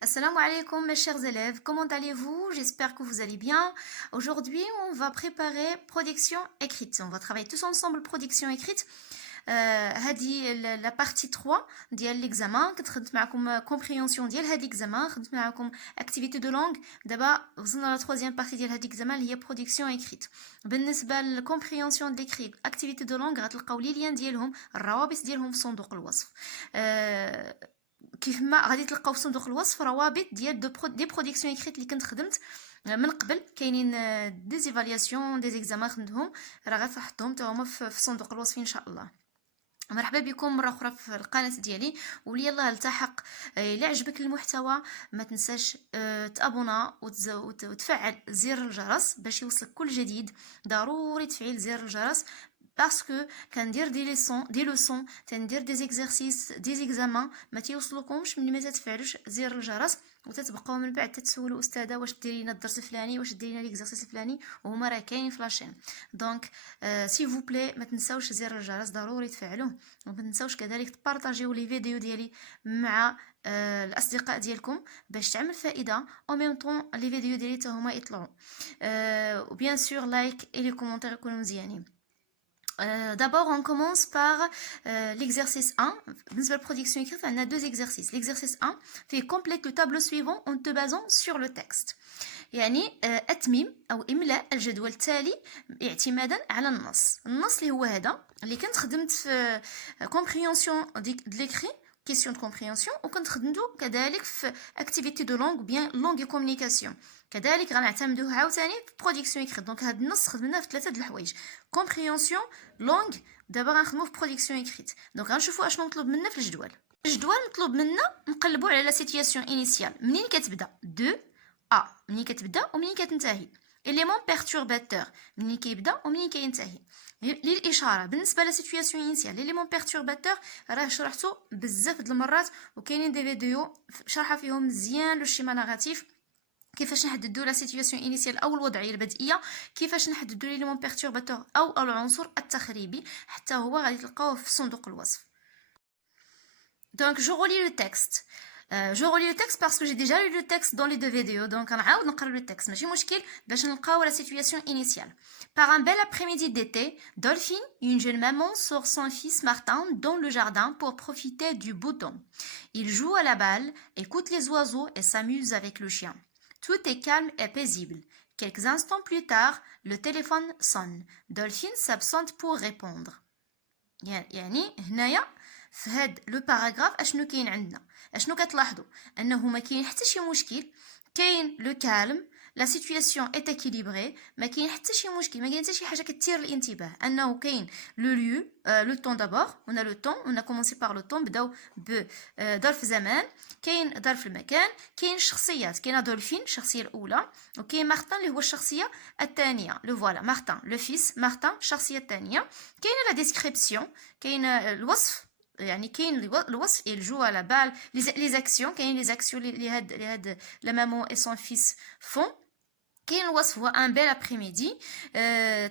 Assalamu alaikum mes chers élèves, comment allez-vous? J'espère que vous allez bien. Aujourd'hui, on va préparer production écrite. On va travailler tous ensemble production écrite. هذه la partie 3 ديال l'examen. كنت معكم compréhension ديال هذا l'examen. خدمت معكم activité de langue. دابا وصلنا la troisième partie ديال هذا l'examen اللي هي production écrite. بالنسبة للcompréhension de l'écrit activité de langue غتلقاو لي لين ديالهم الروابط ديالهم في صندوق الوصف. كيف ما غادي تلقاو في صندوق الوصف روابط ديال دي برودكسيون اكريت اللي كنت خدمت من قبل. كاينين دي زيفالياسيون دي زيكزامان خدمتهم، راه غنحطهم حتى هما في صندوق الوصف ان شاء الله. مرحبا بكم مره اخرى في القناه ديالي، ولي الله التحق. الا عجبك المحتوى ما تنساش تابونا وتفعل زر الجرس باش يوصلك كل جديد. ضروري تفعيل زر الجرس parce que كندير دي لوسون تندير دي زيكزارسيس دي زيكزامان ما تيوصلوكمش ملي ما تتفعلوش زر الجرس، وتتبقاو من بعد تتسولوا استاذه واش ديري لنا الدرس الفلاني، واش ديري لنا ليكزارسيس الفلاني، وهما راه كاينين في لاشين. دونك سي فو بلي ما تنساوش زر الجرس، ضروري تفعلوه. وما تنساوش كذلك تبارطاجيو لي فيديو ديالي مع الاصدقاء ديالكم باش تعمل فائده، او ميم طون لي فيديو ديالي حتى هما يطلعوا. وبيان سور لايك اي لي كومونتير يكونوا مزيانين. D'abord, on commence par l'exercice 1. بالنسبة للproduction écrite, on a deux exercices. L'exercice 1 fait complète le tableau suivant en te basant sur le texte. يعني أتميم أو إملاء الجدول التالي اعتمادا على النص. النص اللي هو هذا اللي كنت خدمت في compréhension de l'écrit, question de compréhension، وكنت خدمته كذلك في activité de langue ou bien langue et communication. كذلك غنعتمدوه عاوتاني في برودكسيون اكريت. دونك هاد النص خدمناه في ثلاثه د الحوايج: كومبريهنسيون، لونغ، دابا غنخدمو في برودكسيون اكريت. دونك غنشوفوا اشنو مطلوب منا في الجدول. الجدول مطلوب منا نقلبوا على لا سيتوياسيون انيسيال، منين كتبدا دو ا، منين كتبدا ومنين كتنتهي. اليمون بيرتورباتور، منين كيبدا ومنين كينتهي. للاشاره بالنسبه لا سيتوياسيون انيسيال ليليمون بيرتورباتور راه شرحته بزاف د المرات، وكاينين دي فيديو شرحه فيهم مزيان لو شيما ناراتيف، كيفاش نحددوا لا سيتوياسيون انيسيال او الوضعيه البدئيه، كيفاش نحددوا ليليمون بيرتورباتور او العنصر التخريبي، حتى هو غادي تلقاوه في صندوق الوصف. دونك جو relis le texte. Je relis le texte parce que j'ai déjà lu le texte dans les deux vidéos, donc غنعاود نقرا le texte ماشي مشكل باش نلقاو la situation initiale. Par un bel après-midi d'été, Dolphine, une jeune maman, sort son fils Martin dans le jardin pour profiter du beau temps. Il joue à la balle, écoute les oiseaux et s'amuse avec le chien. Tout est calme et paisible. Quelques instants plus tard, le téléphone sonne. Dolphine s'absente pour répondre. يعني هنايا في هاد لو باراغراف اشنو كاين عندنا؟ اشنو كتلاحظوا؟ انه ما كاين حتى شي مشكل، كاين لو كالم، لا سيتوياسيون ايت اكيليبري، ما كاين حتى شي مشكل، ما كاين حتى شي حاجه كتثير الانتباه. انه كاين لو ليو، لو طون دابور، on a le temps، on a commencé par le temps، بداو بظرف زمان، كاين ظرف المكان، كاين الشخصيات، كاين دولفين الشخصيه الاولى، وكاين مارتن اللي هو الشخصيه الثانيه، لو فوالا مارتن لو فيس مارتن الشخصيه الثانيه. كاين لا ديسكريبسيون، كاين الوصف، يعني كاين الوصف il joue à la balle، les actions، كاين les actions اللي هاد la maman et son fils font. كاين الوصف هو ان بيل ابريميدي.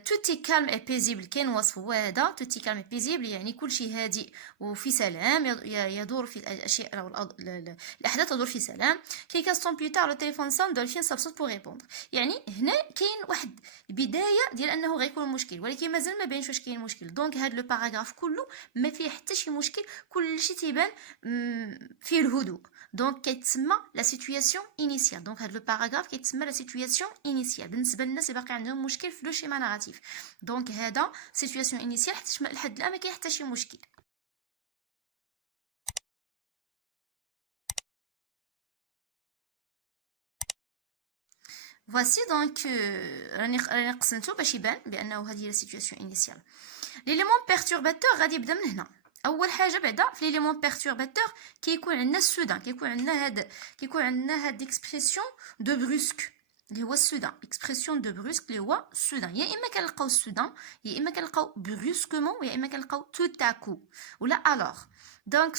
توتي كالم اي بيزيبل، كاين الوصف هو هذا توتي كالم اي بيزيبل، يعني كل شيء هادئ وفي سلام، يدور في الاشياء او الاحداث تدور في سلام. كي كاستون بلو تار لو تيليفون سون دولفين سابسوت بور ريبوندر، يعني هنا كاين واحد البدايه ديال انه غيكون مشكل، ولكن مازال ما باينش واش كاين مشكل. دونك هاد لو باراغراف كله ما فيه حتى شي مشكل، كلشي تيبان فيه الهدوء. دونك كيتسمى لا سيتوياسيون انيسيال. دونك هاد لو باراغراف كيتسمى لا سيتوياسيون انيسيال بالنسبه للناس اللي باقي عندهم مشكل في لو شيما ناراتيف. دونك هذا سيتوياسيون انيسيال لحد الان ما كاين حتى شي مشكل. فواسي دونك راني قسمتو باش يبان بانه هذه هي لا سيتوياسيون انيسيال. ليليمون بيرتورباتور غادي يبدا من هنا. اول حاجه بعدا في ليليمون بيرتورباتور كيكون عندنا السودان، كيكون عندنا هاد اكسبريسيون دو بروسك اللي هو السودان، اكسبريسيون دو بروسك اللي هو السودان. يا اما كنلقاو السودان، يا اما كنلقاو بروسكمون، يا اما كنلقاو تو تاكو ولا الوغ. دونك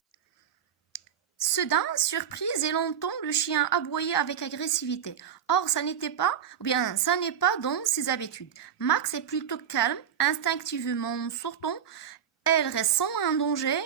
Soudain, surprise, elle entend le chien aboyer avec agressivité. Or, ça n'était pas, ou bien, ça n'est pas dans ses habitudes. Max est plutôt calme, instinctivement sortant. Elle ressent un danger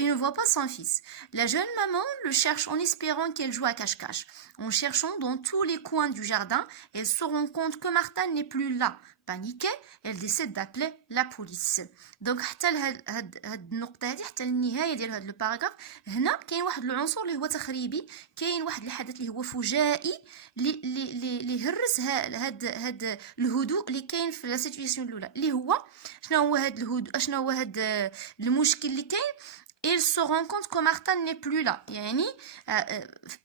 il ne voit pas son fils. La jeune maman le cherche en espérant qu'elle joue à cache-cache. En cherchant dans tous les coins du jardin, elle se rend compte que Martin n'est plus là. Paniquée, elle décide d'appeler la police. دونك حتى لهاد النقطه هذه حتى للنهايه ديال هذا الباراغراف هنا كاين واحد العنصر اللي هو تخريبي كاين واحد الحدث اللي هو فجائي اللي هرس هاد الهدوء اللي كاين في لا سيتوياسيون الاولى اللي هو شنو هو هاد الهدوء شنو هو هاد المشكل اللي كاين il se rend compte que Martin n'est plus là يعني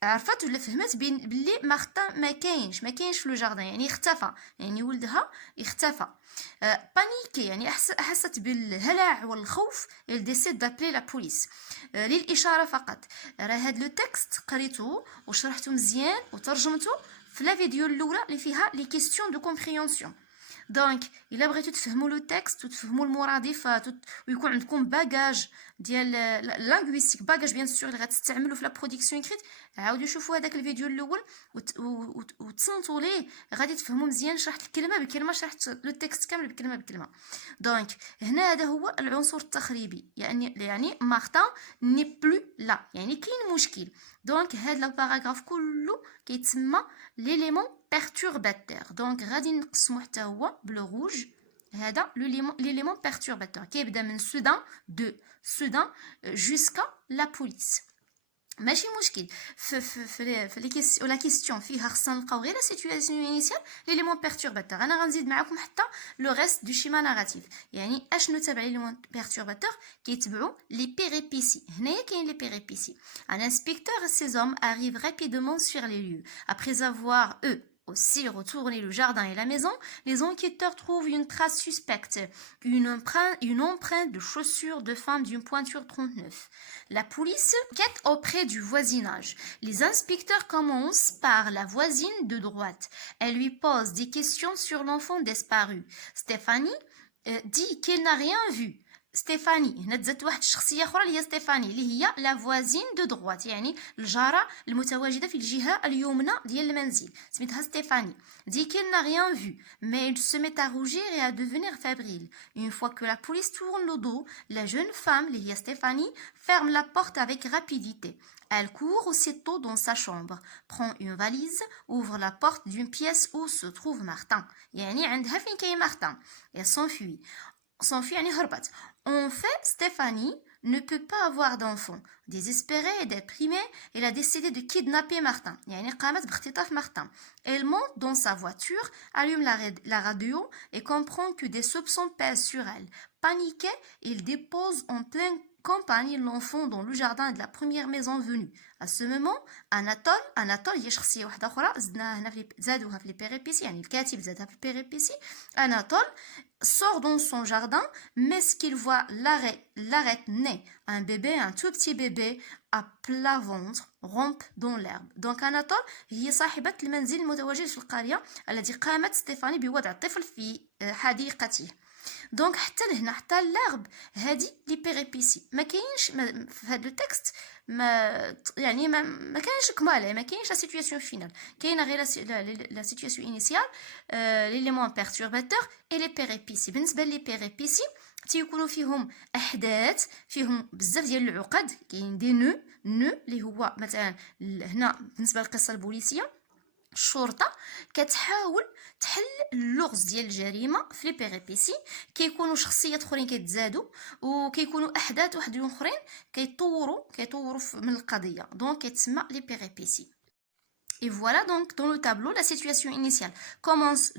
عرفت ولا فهمت باللي مارتن ما كاينش في لو جاردن يعني اختفى يعني ولدها اختفى بانيكي يعني احست بالهلع والخوف il décide d'appeler la police للاشاره فقط راه هاد لو تكست قريته وشرحته مزيان وترجمته في لا فيديو الاولى اللي فيها لي كيستيون دو كومبريهنسيون دونك الا بغيتو تفهموا لو تكست وتفهموا المرادفات ويكون عندكم باجاج ديال لانغويستيك باجاج بيان سور اللي غتستعملوا في لا برودكسيون اكريت عاودوا شوفوا هذاك الفيديو الاول وتصنتوا ليه غادي تفهموا مزيان شرحت الكلمه بكلمه شرحت لو تكست كامل بكلمه دونك هنا هذا هو العنصر التخريبي يعني مارتن ني بلو لا يعني كاين مشكل دونك هذا الباراغراف كله كيتسمى ليليمون perturbateur دونك غادي نقسمو حتى هو بلو روج هذا l'élément perturbateur كيبدا من soudain jusqu'à la police ماشي مشكل في لا كيستيون فيها خصنا نلقاو غير لا سيتوياسيون انيسيال ليليمون بيرتورباتور انا غنزيد معكم حتى لو ريست دو شيما ناراتيف يعني اشنو تابع ليليمون بيرتورباتور كيتبعوا لي بيريبيسي هنايا كاين لي بيريبيسي un inspecteur et ses hommes arrivent rapidement sur les lieux après avoir aussi retourné le jardin et la maison, les enquêteurs trouvent une trace suspecte, une empreinte de chaussures de femme d'une pointure 39. La police enquête auprès du voisinage. Les inspecteurs commencent par la voisine de droite. Elle lui pose des questions sur l'enfant disparu. Stéphanie dit qu'elle n'a rien vu. ستيفاني هنا تزادت واحد الشخصيه اخرى اللي هي ستيفاني اللي هي لا فوازين دو دروات يعني الجاره المتواجده في الجهه اليمنى ديال المنزل سميتها ستيفاني dit qu'elle n'a rien vu mais elle se met à rougir et à devenir fébrile une fois que la police tourne le dos la jeune femme اللي هي ستيفاني ferme la porte avec rapidité elle court aussitôt dans sa chambre prend une valise ouvre la porte d'une pièce où se trouve Martin يعني عندها فين كاين مارتن et s'enfuit يعني هربت. En fait, Stéphanie ne peut pas avoir d'enfant. Désespérée et déprimée, elle a décidé de kidnapper Martin. يعني قامت باختطاف Martin. Elle monte dans sa voiture, allume la radio et comprend que des soupçons pèsent sur elle. Paniquée, il dépose en pleine campagne l'enfant dans le jardin de la première maison venue. À ce moment, Anatole هي شخصية واحدة أخرى زادوها في لي بيريبيسي يعني الكاتب زادها في البيريبيسي. Anatole sort dans son jardin, mais ce qu'il voit l'arrête né. Un bébé, un tout petit bébé à plat ventre, rampe dans l'herbe. Donc Anatole هي صاحبة المنزل المتواجد في القرية التي قامت ستيفاني بوضع الطفل في حديقته. دونك حتى لهنا حتى اللغب هذه لي بيريبيسي ما كاينش في هذا التكست ما كاينش كمال ما كاينش لا سيتوياسيون فينال كاينه غير لا سيتوياسيون انيسيال ليليمون بيرتورباتور اي لي بيريبيسي بالنسبه لي بيريبيسي تيكونوا فيهم احداث فيهم بزاف ديال العقد كاين دي نو اللي هو مثلا هنا بالنسبه للقصه البوليسيه الشرطه كتحاول تحل اللغز ديال الجريمه في لي بيريبيسي كيكونوا شخصيات اخرين كيتزادوا وكيكونوا احداث وحدين اخرين كيطوروا من القضيه دونك كيتسمى لي بيريبيسي. Et voilà donc dans le tableau la situation initiale commence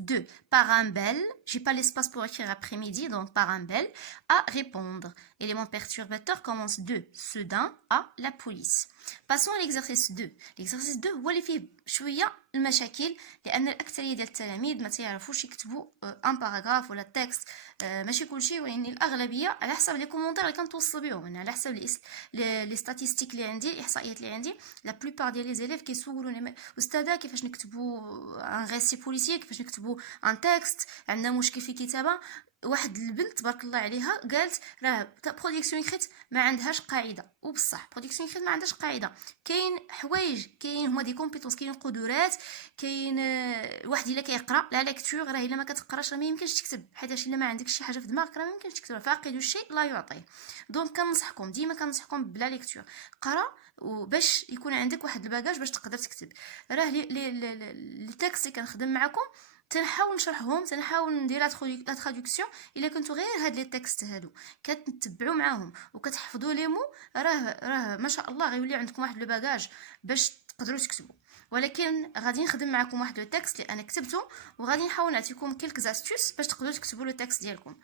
par un bel, j'ai pas l'espace pour écrire après-midi donc par un bel à répondre. Élément perturbateur commence soudain à la police. Passons à l'exercice 2. L'exercice 2 هو اللي فيه شويه المشاكل لان الاكثريه ديال التلاميذ ما تيعرفوش يكتبوا ان باراغراف ولا تكست ماشي كلشي يعني الاغلبيه على حسب لي كومونتير اللي كنتوصل بهم انا على حسب لي ستاتيستيك اللي عندي الاحصائيات اللي عندي لا بلوبار ديال لي زيليف كيسولوني استاذه كيفاش نكتبوا ان ريسي بوليسي كيفاش نكتبوا ان تكست عندنا مشكل في الكتابه واحد البنت تبارك الله عليها قالت راه برودكسيون اكريت ما عندهاش قاعده، وبصح برودكسيون اكريت ما عندهاش قاعده. كاين حوايج، كاين هما دي كومبيتونس، كاين قدرات، كاين واحد الا كيقرا لا ليكتور، راه الا ما كتقراش راه ما يمكنش تكتب، حيت الا ما عندكش شي حاجه في دماغك راه ما يمكنش تكتب، فاقد الشيء لا يعطيه. دونك كنصحكم ديما، كنصحكم بلا ليكتور، قرا وباش يكون عندك واحد الباجاج باش تقدر تكتب. راه لي تيكست اللي كنخدم معكم تنحاول نشرحهم، تنحاول ندير لا تراديكسيون. الا كنتو غير هاد لي تيكست هادو كتتبعوا معاهم وكتحفظوا لي مو، راه ما شاء الله غيولي عندكم واحد لو باجاج باش تقدروا تكتبوا. ولكن غادي نخدم معكم واحد لو تيكست اللي انا كتبته، وغادي نحاول نعطيكم كلك استوس باش تقدروا تكتبوا لو تيكست ديالكم.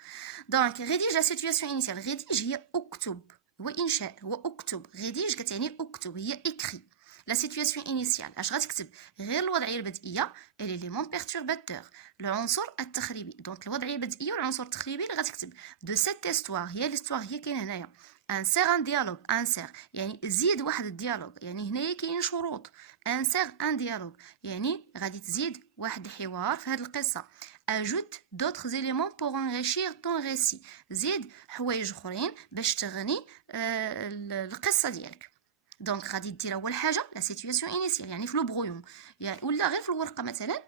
دونك ريديج لا سيتوياسيون انيسيال. ريديج هي اكتب، هو انشاء، هو اكتب. ريديج كتعني اكتب، هي اكري. لا سيتوياسيون انيسيال اش غتكتب؟ غير الوضعيه البدئيه، ليليمون بيرتورباتور، العنصر التخريبي. دونك الوضعيه البدئيه والعنصر التخريبي اللي غتكتب. دو سيت استوار، هي ليستوار هي كاين هنايا. انسير ان ديالوج، انسير يعني زيد واحد الديالوج، يعني هنايا كاين شروط. انسير ان ديالوج يعني غادي تزيد واحد الحوار في هذه القصه. اجوت دوطخ زيليمون بور انريشير طون ريسي، زيد حوايج اخرين باش تغني القصه ديالك. دونك غادي دير اول حاجه لا سيتوياسيون انيسيال، يعني في لو برويون يعني ولا غير في الورقه مثلا.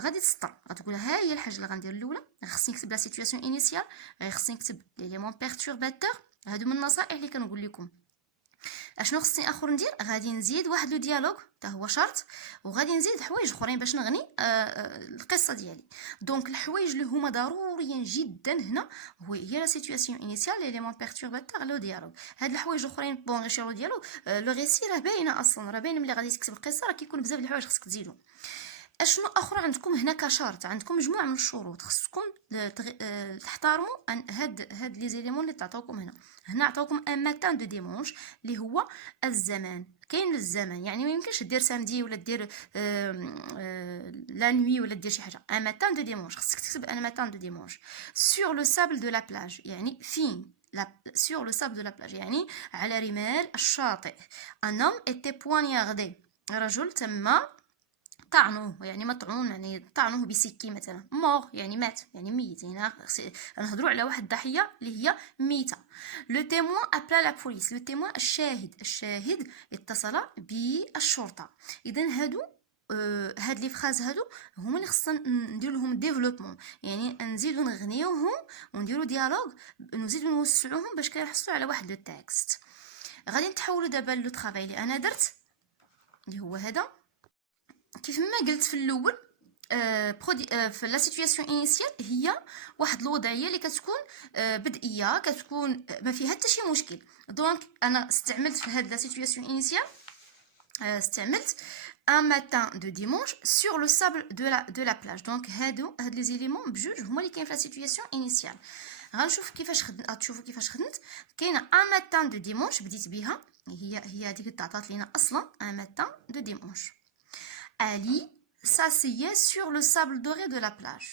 غادي تسطر، غتقول ها هي الحاجه اللي غندير الاولى، خصني نكتب لا سيتوياسيون انيسيال، خصني نكتب ليليمون بيرتورباتور. هادو من النصائح اللي كنقول لكم. اشنو خصني اخر ندير؟ غادي نزيد واحد لو ديالوج حتى هو شرط، وغادي نزيد حوايج اخرين باش نغني القصه ديالي. دونك الحوايج اللي هما ضروريين جدا هنا هي لا سيتوياسيون انيسيال، ليليمون بيرتورباتور، لو ديالوج. هاد الحوايج الاخرين بون غير لو ديالوج لو ريسي راه باينه اصلا، راه باينه ملي غادي تكتب القصه راه كيكون بزاف د الحوايج خصك تزيدو. اشنو اخر عندكم هنا كشرط؟ عندكم مجموعه من الشروط خصكم تحترموا هاد لي زيليمون اللي تعطوكم هنا. هنا عطاوكم ان ماتان دو ديمونش اللي هو الزمان. كاين الزمان يعني ما يمكنش دير سامدي ولا دير لا نوي ولا دير شي حاجه. ان ماتان دو ديمونش خصك تكتب ان ماتان دو ديمونش سور لو سابل دو لا بلاج، يعني فين سور لو سابل دو لا بلاج يعني على رمال الشاطئ. ان homme était poignardé، رجل تم طعنوه، يعني مطعون يعني طعنوه بسكين مثلا. مور يعني مات، يعني ميت، يعني نهضروا على واحد الضحيه اللي هي ميته. لو تيموان ابلا لا بوليس، لو تيموان الشاهد اتصل بالشرطه. اذا هاد لي فراز هادو هما اللي خصنا ندير لهم ديفلوبمون، يعني نزيدو نغنيوهم ونديرو ديالوج، نزيدو نوسعوهم باش كيحصلوا على واحد لو تكست. غادي نتحولوا دابا لو طرافاي اللي انا درت اللي هو هذا. كيف ما قلت في الاول في لا سيتوياسيون انيسيال هي واحد الوضعيه اللي كتكون بدئيه، كتكون ما فيها حتى شي مشكل. دونك انا استعملت في هاد لا سيتوياسيون انيسيال استعملت ان ماتان دو ديمونش سور لو سابل دو لا بلاج. دونك هاد لي زيليمون بجوج هما اللي كاين في لا سيتوياسيون انيسيال. غنشوف كيفاش غتشوفوا كيفاش خدمت. كاينه ان ماتان دو ديمونش بديت بها، هي هذيك اللي تعطات لينا اصلا ان ماتان دو ديمونش. Ali s'asseyait sur le sable doré de la plage.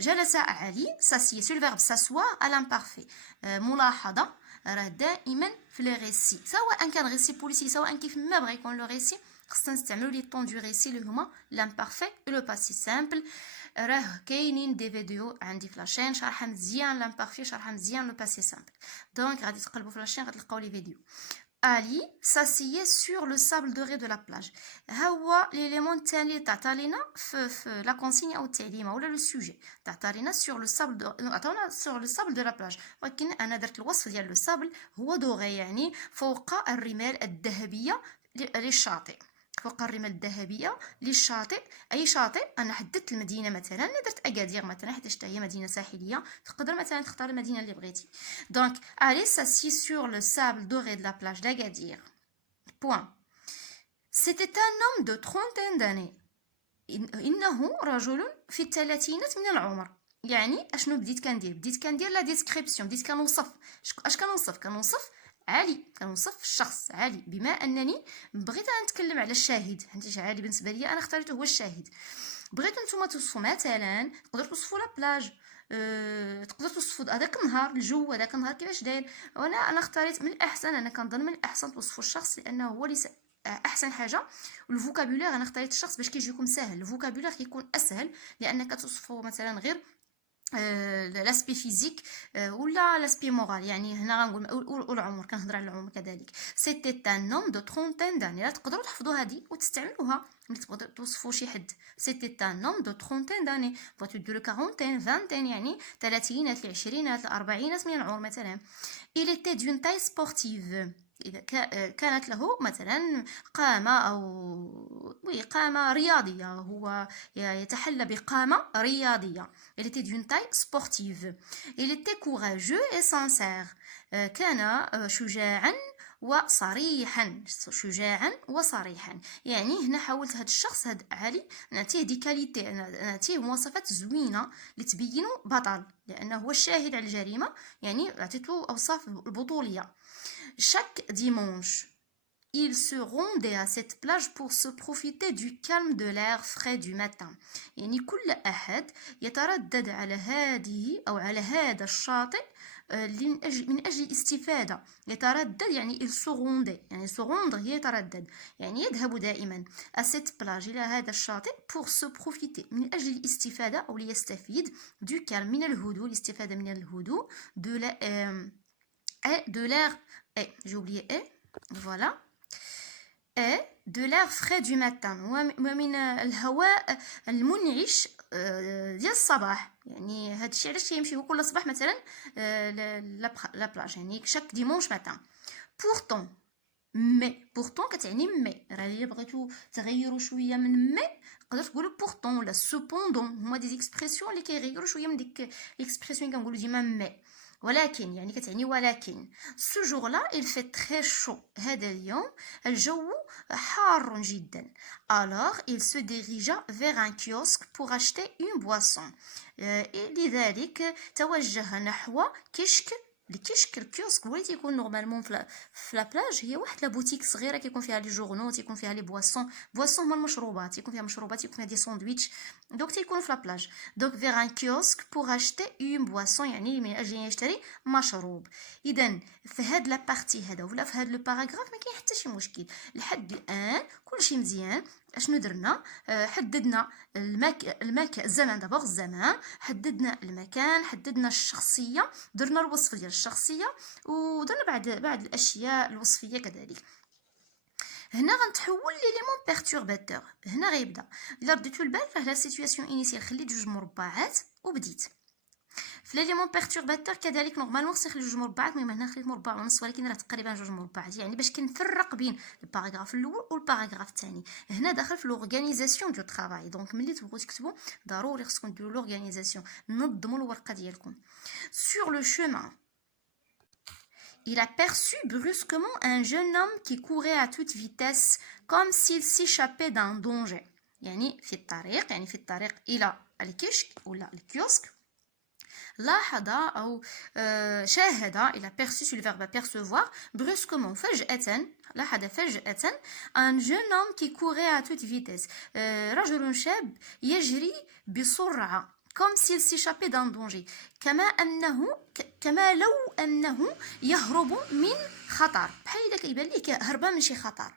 جلس علي، s'assied sur le verbe s'asseoir à l'imparfait. ملاحظة راه دائما في لي ريسي، سواء كان ريسي بوليسي سواء كيف ما بغى يكون لو ريسي، خصنا نستعملوا لي طون دو ريسي اللي هما لامبارفي و لو باسي سامبل. راه كاينين دي فيديو عندي في لاشين شرحها مزيان لامبارفي، شرحها مزيان لو باسي سامبل. دونك غادي تقلبوا في لاشين غتلقاو لي فيديو. Ali s'asseyait sur le sable doré de la plage. هو ليليمون الثاني اللي تعطى لينا في لا كونسيني او التعليمه ولا لو سوجي، تعطى لينا سور لو سابل، عطاونا سور لو سابل دو لا بلاج. ولكن انا درت الوصف ديال لو سابل هو دوغي، يعني فوق الرمال الذهبيه للشاطئ. فوق الرمال الذهبيه للشاطئ، اي شاطئ. انا حددت المدينه مثلا، درت اكادير مثلا حيت هي مدينه ساحليه، تقدر مثلا تختار المدينه اللي بغيتي. دونك allez s'assit sur le sable doré de la plage d'Agadir. Point. C'était un homme de 30 d'années. إنه رجل في الثلاثينات من العمر. يعني اشنو بديت كندير لا ديسكريبسيون، بديت كنوصف. اش كنوصف علي، كنوصف الشخص علي، بما انني بغيت نتكلم على الشاهد، حيت علي بالنسبه لي انا اختاريته هو الشاهد. بغيتو نتوما توصفوا مثلا، تقدروا توصفوا لا بلاج، تقدروا توصفوا هذاك النهار الجو، هذاك النهار كيفاش داير. وانا اختاريت من الاحسن، انا كنظن من الاحسن توصفوا الشخص لانه هو اللي احسن حاجه. والفوكابولير انا اختاريت الشخص باش كيجيكم ساهل، الفوكابولير كيكون اسهل لانك توصفوا مثلا غير لاسبي فيزيك ولا لاسبي مورال. يعني هنا غنقول والعمر، كنهضر على العمر كذلك. سيتي ان نوم دو ترونتين داني. تقدروا تحفظوا هذه وتستعملوها ملي تبغوا توصفوا شي حد. سيتي ان نوم دو ترونتين داني، بغيتو ديروا كارونتين فانتين، يعني ثلاثينات العشرينات الاربعينات من العمر مثلا. il était d'une taille sportive. إذا كانت له مثلا قامة أو قامة رياضية، هو يتحلى بقامة رياضية. il était d'une taille sportive. il était courageux et sincère. كان شجاعا وصريحا. شجاعا وصريحا، يعني هنا حاولت هذا الشخص هذا علي نعطيه دي كاليتي، نعطيه مواصفات زوينه لتبينه بطل، لانه هو الشاهد على الجريمه، يعني عطيته اوصاف البطوليه. chaque dimanche il se rendait à cette plage pour se profiter du calme de l'air frais du matin. يعني كل أحد يتردد على هذه أو على هذا الشاطئ من أجل الاستفادة. يتردد يعني il se rendait، يعني se rendre هي يتردد، يعني يذهب دائما à cette plage إلى هذا الشاطئ pour se profiter من أجل الاستفادة أو ليستفيد du calme من الهدوء، الاستفادة من الهدوء de l'air j'ai oublié voilà de l'air frais du matin، ومن الهواء المنعش ديال الصباح. يعني هذا الشيء علاش يمشيو كل صباح مثلا لا بلاج، يعني شاك ديمونش ماتان. pourtant pourtant كتعني مي، راه الا بغيتو تغيروا شويه من مي تقدر تقولوا pourtant ولا cependant، هما دي اكسبرسيون اللي كيغيروا شويه من ديك الاكسبرسيون اللي كنقولوا ديما مي. ولكن يعني كتعني ولكن. ce jour-là il fait très chaud. هذا اليوم الجو حار جدا. alors il se dirigea vers un kiosque pour acheter une boisson. لذلك توجه نحو كشك. الكشك الكيوسك هو اللي تيكون نورمالمون في لا بلاج، هي واحد لا بوتيك صغيره كيكون فيها لي جورنو، تيكون فيها لي بواسون هما المشروبات، تيكون فيها مشروبات، تيكون فيها دي ساندويتش، دونك تيكون في لا بلاج. دونك فيغ ان كيوسك بوغ اشتي اون بواسون، يعني من اجل يشتري مشروب. اذا في هاد لا بارتي هذا ولا في هاد لو باراغراف ما كاين حتى شي مشكل لحد الان، كلشي مزيان. اشنو درنا؟ حددنا الزمان، دابا الزمان، حددنا المكان، حددنا الشخصيه، درنا الوصف ديال الشخصيه، ودرنا بعض الاشياء الوصفيه كذلك. هنا غنتحول ليليمون بيرتورباتور. هنا غيبدا الا رديتو البال فيه لا سيتوياسيون انيسيال خليت جوج مربعات وبديت. في ليليمون بيرتورباتور كذلك نورمالمون خصني نخلي جوج مربعات، المهم هنا خليت مربع ونص، ولكن راه تقريبا جوج مربعات، يعني باش كنفرق بين الباراغراف الاول والباراغراف الثاني. هنا داخل في لورغانيزاسيون دو طرافاي، دونك ملي تبغوا تكتبوا ضروري خصكم ديروا لورغانيزاسيون، نظموا الورقه ديالكم. sur le chemin il aperçut brusquement un jeune homme qui courait à toute vitesse comme s'il s'échappait d'un danger. يعني في الطريق، يعني في الطريق إلى الكشك ولا الكيوسك. لاحظ أو شاهد، إلى perçu sur le verbe percevoir، brusquement فجأة، لاحظ فجأة un jeune homme qui courait à toute vitesse، رجل شاب يجري بسرعة، comme s'il s'échappait d'un danger، كما لو أنه يهرب من خطر، بحال إذا كيبان ليه هربان من شي خطر.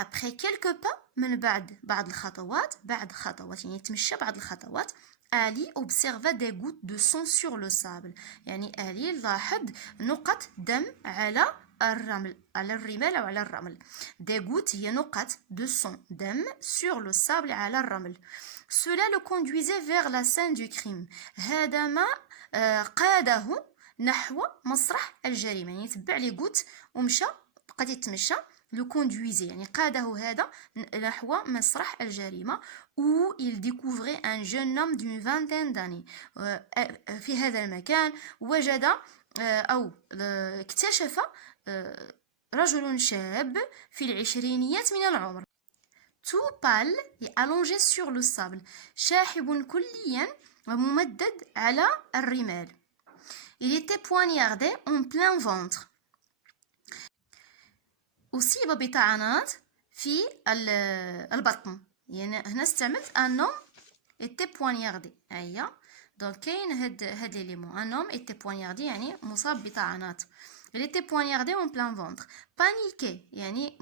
après quelques pas، من بعد الخطوات، يعني تمشى بعض الخطوات. Ali observa des gouttes de sang sur le sable، يعني Ali لاحظ نقط دم على الرمل، على الرمال أو على الرمل. des gouttes هي نقط de sang دم sur le sable على الرمل. cela le conduisait vers la scène du crime، هذا ما قاده نحو مسرح الجريمة، يعني تبع لي غوت ومشى بقى يتمشى. لو كوندويزي يعني قاده هذا نحو مسرح الجريمة. où il découvrait un jeune homme d'une vingtaine d'années، في هذا المكان وجد أو اكتشف رجل شاب في العشرينيات من العمر. tout pâle et allongé sur le sable، شاحب كليا وممدد على الرمال. il était poignardé en plein ventre، أصيب بطعنات في البطن، يعني هنا استعملت ان homme était poignardé. هيا دونك كاين هاد ليليمون ان homme était poignardé يعني مصاب بطعنات. Elle était poignardée en plein ventre. Paniqué, يعني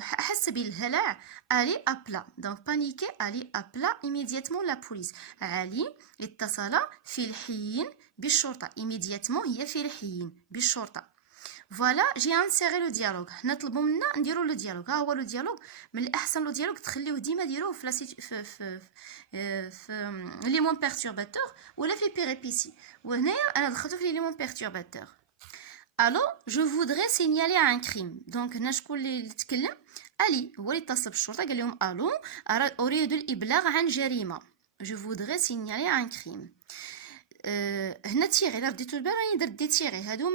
حس بالهلع. Ali appela. Donc paniqué, Ali appela immédiatement la police. Ali اتصل في الحين بالشرطة. Immédiatement هي في الحين بالشرطة. فوالا جي انسيري لو ديالوغ. حنا طلبوا منا نديروا لو ديالوغ. ها هو لو ديالوغ. من الاحسن لو ديالوغ تخليوه ديما ديروه في في ليمون بيرتورباتور ولا في بيريبيسي. وهنايا انا دخلته في ليمون بيرتورباتور. الو جو فودري سينيالي ان كريم. دونك هنا شكون اللي تكلم؟ علي هو اللي اتصل بالشرطه قال لهم الو اريد الابلاغ عن جريمه. جو فودري سينيالي ان كريم. هنا تيغي الا رديتو البال راني درت دي تيغي. هادو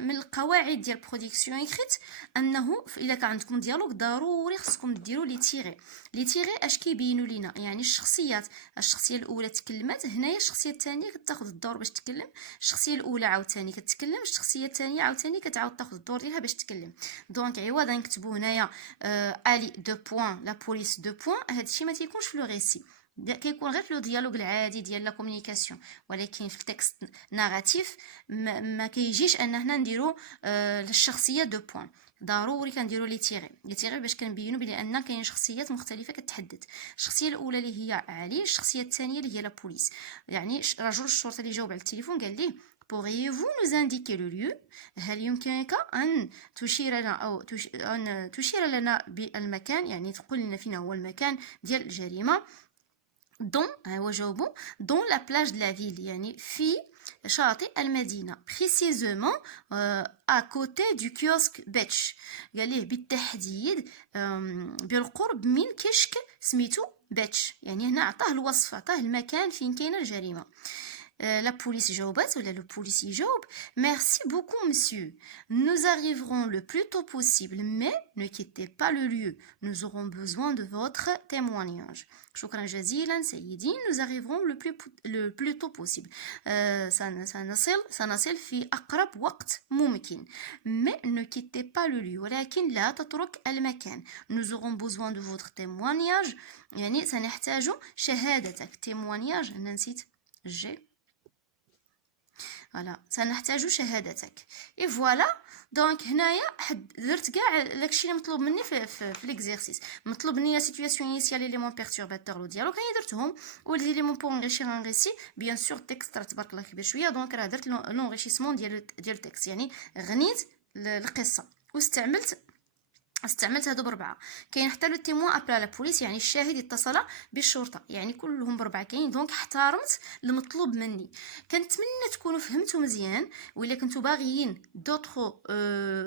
من القواعد ديال برودكسيون ايكريت انه الا كان عندكم ديالوغ ضروري خصكم ديروا لي تيغي. لي تيغي اش كيبينوا لينا؟ يعني الشخصيه الاولى تكلمت، هنايا الشخصيه الثانيه كتاخذ الدور باش تكلم. الشخصيه الاولى عاوتاني كتكلم، الشخصيه الثانيه عاوتاني كتعاود تاخذ الدور ديالها باش تكلم. دونك عوضا نكتبوا هنايا علي دو بوين لا بوليس دو بوين، هادشي ما تيكونش في لو ريسي، كيكون غير في لو ديالوج العادي ديال لا كومونيكاسيون. ولكن في التكست ناراتيف ما كيجيش ان هنا نديرو للشخصيه دو بوين، ضروري كنديرو لي تيغي باش كنبينوا بلي ان كاين شخصيات مختلفه كتحدث. الشخصيه الاولى اللي هي علي، الشخصيه الثانيه اللي هي لا بوليس. يعني رجل الشرطه اللي جاوب على التليفون قال ليه Pourriez-vous nous indiquer le lieu؟ هل يمكنك أن تشير لنا أو أن تشير لنا بالمكان، يعني تقول لنا فين هو المكان ديال الجريمه. دون هو جاوبو دون لا بلاج دو لا فيل، يعني في شاطئ المدينه. بريسيزومون ا كوتي دو كيوسك باتش، قال ليه بالتحديد بالقرب من كشك سميتو باتش. يعني هنا عطاه الوصف، عطاه المكان فين كاينه الجريمه. La police جاوبت ولا le policier جاوب Merci beaucoup monsieur. Nous arriverons le plus tôt possible, mais ne quittez pas le lieu. Nous aurons besoin de votre témoignage. شكرا جزيلا سيدي. Nous arriverons le plus tôt possible. سنصل في أقرب وقت ممكن. Mais ne quittez pas le lieu. ولكن لا تترك المكان. Nous aurons besoin de votre témoignage. يعني سنحتاج شهادتك. témoignage أنا نسيت جي. فوالا سنحتاج شهادتك. اي فوالا دونك هنايا درت كاع داكشي اللي مطلوب مني في ليكزيرسيس. مطلوب مني سيتوياسيون انيسيال لي مون بيرتورباتور لو ديالوغ هاني درتهم، ولي لي مون بور انغيشير ان ريسي. بيان سور التكست راه تبارك الله كبير شويه، دونك راه درت لونغيشيسمون ديال التكست، يعني غنيت القصه واستعملت هادو بربعه. كاين حتى لو تيموان ابلا لا بوليس، يعني الشاهد اتصل بالشرطه، يعني كلهم بربعه كاين. دونك احترمت المطلوب مني. كنتمنى تكونوا فهمتوا مزيان، ولا كنتوا باغيين دوطخو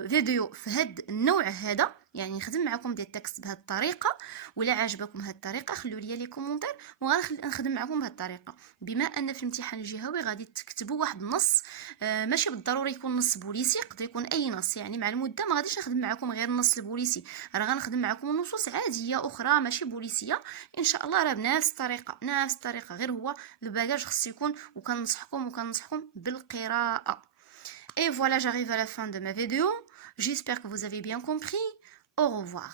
فيديو في هاد النوع هذا، يعني نخدم معكم ديال التكست بهذه الطريقه، ولا عجبكم هذه الطريقه خلوا لي لي كومونتير وغادي نخدم معكم بهذه الطريقه. بما ان في الامتحان الجهوي غادي تكتبوا واحد النص، ماشي بالضروري يكون نص بوليسي، يقدر يكون اي نص. يعني مع المده ما غاديش نخدم معكم غير النص البوليسي، راه غنخدم معكم نصوص عاديه اخرى ماشي بوليسيه ان شاء الله، راه بنفس الطريقه غير هو الباجاج خصو يكون. وكننصحكم بالقراءه. Et voilà, j'arrive à la fin de ma vidéo. J'espère que vous avez bien compris. Au revoir.